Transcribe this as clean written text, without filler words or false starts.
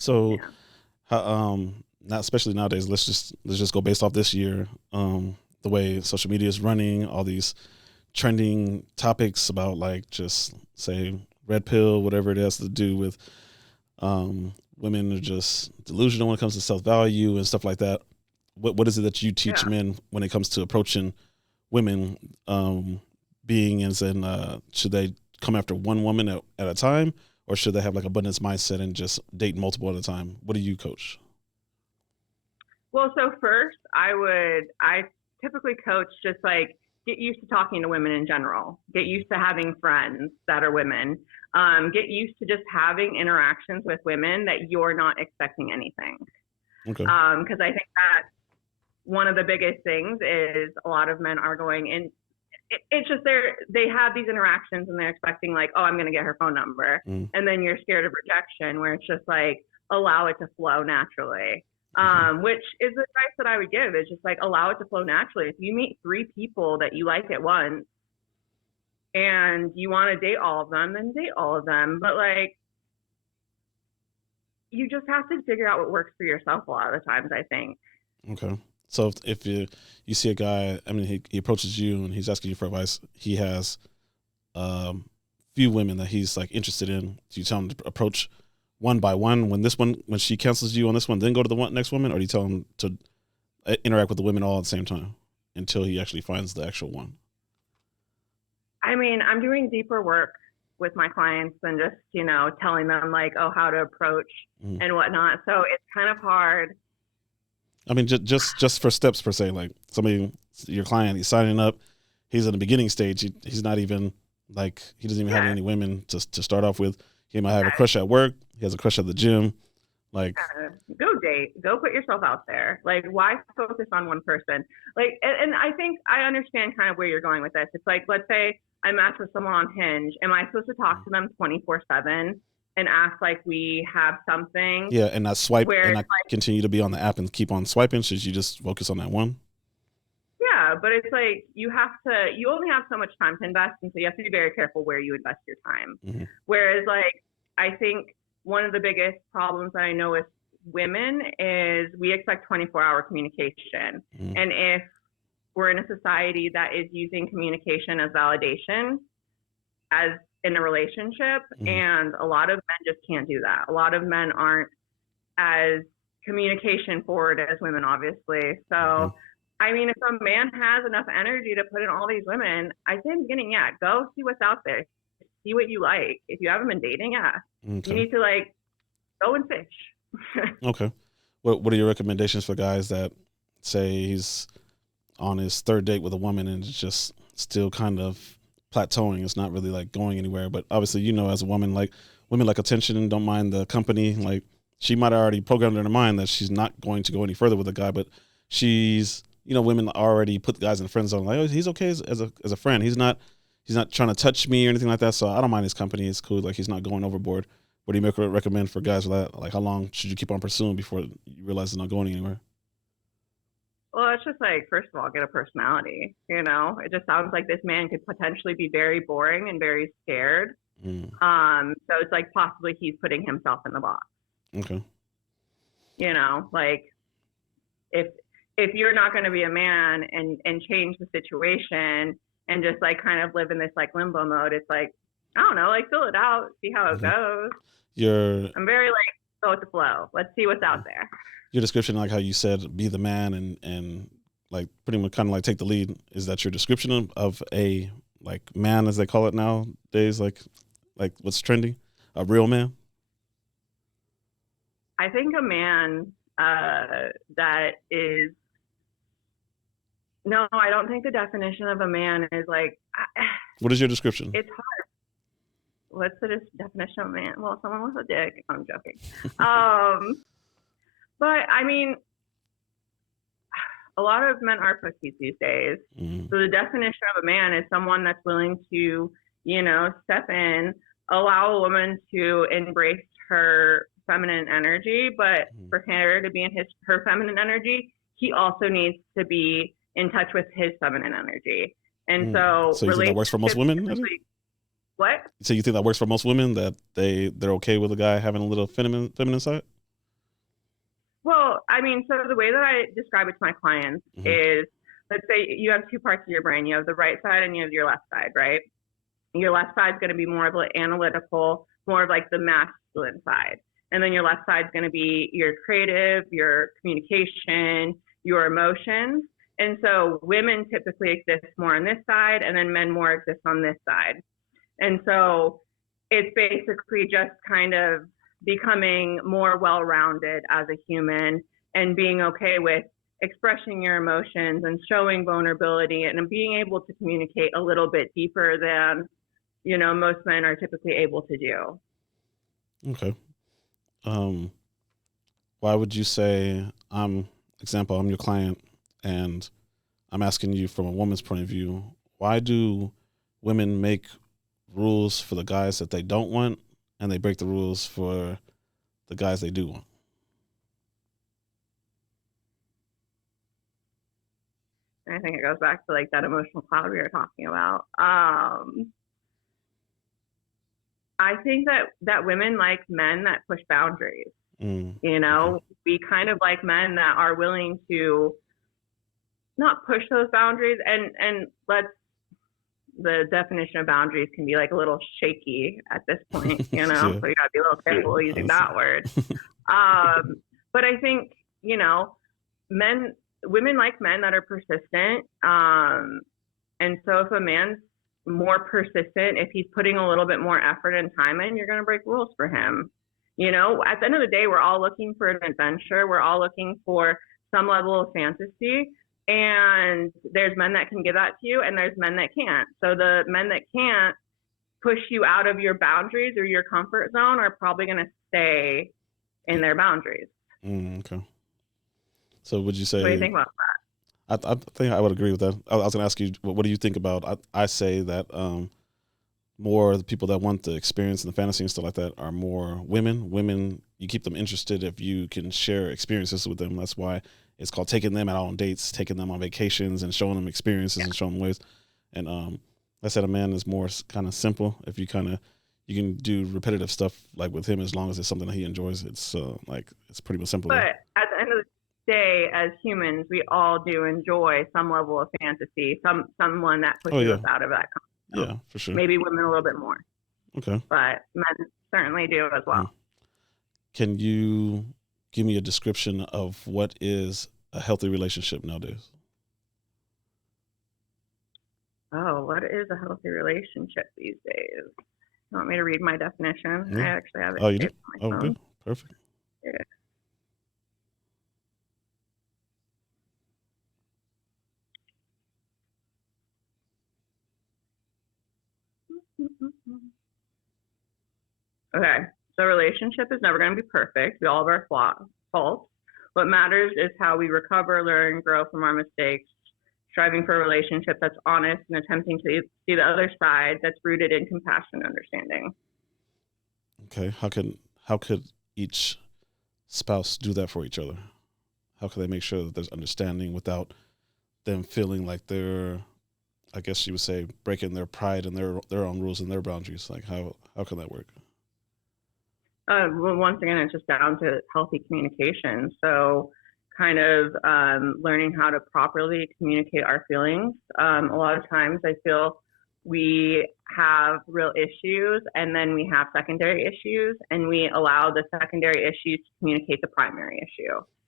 So, Yeah. how, not especially nowadays. Let's just go based off this year. The way social media is running, all these trending topics about like just say red pill, whatever it has to do with women are just delusional when it comes to self value and stuff like that. What is it that you teach Yeah. men when it comes to approaching women? Being as in, should they come after one woman at a time, or should they have like abundance mindset and just date multiple at a time? What do you coach? Well, so first, I typically coach just like get used to talking to women in general, get used to having friends that are women, get used to just having interactions with women that you're not expecting anything. Okay. Because I think that one of the biggest things is a lot of men are going in. It's just they have these interactions and they're expecting like, oh, I'm going to get her phone number. Mm, And then you're scared of rejection, where it's just like, allow it to flow naturally. okay. Which is the advice that I would give, is just like allow it to flow naturally. If you meet 3 people that you like at once and you want to date all of them, then date all of them. But like, you just have to figure out what works for yourself a lot of the times, I think. Okay. So if you see a guy, I mean, he approaches you and he's asking you for advice. He has few women that he's like interested in. Do you tell him to approach one by one when she cancels you on this one, then go to the next woman, or do you tell him to interact with the women all at the same time until he actually finds the actual one? I mean, I'm doing deeper work with my clients than just, telling them like, oh, how to approach Mm. and whatnot. So it's kind of hard. I mean, just for steps per se, like somebody, your client, he's signing up. He's in the beginning stage. He's not even like he doesn't even have Yeah. any women to start off with. He might have a crush at work. He has a crush at the gym. Like, Go date, go put yourself out there. Like, why focus on one person? Like, and I think I understand kind of where you're going with this. It's like, let's say I match with someone on Hinge. Am I supposed to talk to them 24/7 and act like we have something yeah, and not swipe where and it's not continue to be on the app and keep on swiping. Should you just focus on that one? yeah, but it's like you only have so much time to invest, and so you have to be very careful where you invest your time. Mm-hmm. Whereas, like, I think one of the biggest problems that I know with women is we expect 24-hour communication. Mm-hmm. And if we're in a society that is using communication as validation as in a relationship, Mm-hmm. and a lot of men just can't do that. A lot of men aren't as communication forward as women, obviously. So, Mm-hmm. I mean, if a man has enough energy to put in all these women, I say in the beginning, yeah, go see what's out there. See what you like. If you haven't been dating, yeah, Okay. you need to like go and fish. Okay. What are your recommendations for guys that say he's on his third date with a woman and it's just still kind of plateauing? It's not really like going anywhere. But obviously, as a woman, like women like attention and don't mind the company. Like she might have already programmed in her mind that she's not going to go any further with a guy, but she's women already put the guys in the friend zone. Like, oh, he's okay as a friend. He's not trying to touch me or anything like that. So I don't mind his company. It's cool. Like he's not going overboard. What do you recommend for guys like that? Like how long should you keep on pursuing before you realize it's not going anywhere? Well, it's just like, first of all, get a personality. It just sounds like this man could potentially be very boring and very scared. Mm. So it's like possibly he's putting himself in the box. Okay. Like if you're not going to be a man and change the situation and just like kind of live in this like limbo mode, it's like, I don't know, like fill it out, see how it goes. I'm very like, go with the flow. Let's see what's out there. Your description, like how you said, be the man and like pretty much kind of like take the lead. Is that your description of a like man, as they call it nowadays? Like what's trendy? A real man? I think a man that is, no, I don't think the definition of a man is like. What is your description? It's hard. What's the definition of a man? Well, someone with a dick. I'm joking. But I mean, a lot of men are pussies these days. Mm-hmm. So the definition of a man is someone that's willing to, step in, allow a woman to embrace her feminine energy, but for her to be in her feminine energy, he also needs to be in touch with his feminine energy. And so you think that works for most women? What? So you think that works for most women, that they're okay with a guy having a little feminine side? Well, I mean, so the way that I describe it to my clients is, let's say you have two parts of your brain. You have the right side and you have your left side, right? Your left side is going to be more of like analytical, more of like the masculine side. And then your left side is going to be your creative, your communication, your emotions. And so women typically exist more on this side, and then men more exist on this side. And so it's basically just kind of becoming more well-rounded as a human and being okay with expressing your emotions and showing vulnerability and being able to communicate a little bit deeper than, you know, most men are typically able to do. Okay. Why would you say I'm your client and I'm asking you from a woman's point of view, why do women make rules for the guys that they don't want and they break the rules for the guys they do want? And I think it goes back to like that emotional cloud we were talking about. I think that women like men that push boundaries. You know, okay. We kind of like men that are willing to not push those boundaries, and the definition of boundaries can be like a little shaky at this point, you know, yeah. So you gotta be a little careful using that word. But I think, you know, women like men that are persistent. And so if a man's more persistent, if he's putting a little bit more effort and time in, you're going to break rules for him. You know, at the end of the day, we're all looking for an adventure. We're all looking for some level of fantasy. And there's men that can give that to you, and there's men that can't. So the men that can't push you out of your boundaries or your comfort zone are probably going to stay in their boundaries. Okay. So would you say... What do you think about that? I think I would agree with that. I was going to ask you, what do you think about... I say that more the people that want the experience and the fantasy and stuff like that are more women. Women, you keep them interested if you can share experiences with them. That's why it's called taking them out on dates, taking them on vacations, and showing them experiences and showing them ways. And I said a man is more kind of simple. If you you can do repetitive stuff like with him as long as it's something that he enjoys. It's it's pretty simple. But at the end of the day, as humans, we all do enjoy some level of fantasy, someone that pushes us out of that comfort. Yeah, for sure. Maybe women a little bit more. Okay. But men certainly do as well. Can you give me a description of what is a healthy relationship nowadays? Oh, what is a healthy relationship these days? You want me to read my definition? Yeah. I actually have it. Oh, you do? Oh, good. Perfect. Yeah. Okay, so relationship is never going to be perfect. We all have our faults. What matters is how we recover, learn, grow from our mistakes, striving for a relationship that's honest and attempting to see the other side that's rooted in compassion and understanding. Okay, how could each spouse do that for each other? How can they make sure that there's understanding without them feeling like they're, I guess you would say, breaking their pride and their own rules and their boundaries? Like how can that work? Well, once again, it's just down to healthy communication. So kind of learning how to properly communicate our feelings. A lot of times I feel we have real issues and then we have secondary issues, and we allow the secondary issues to communicate the primary issue.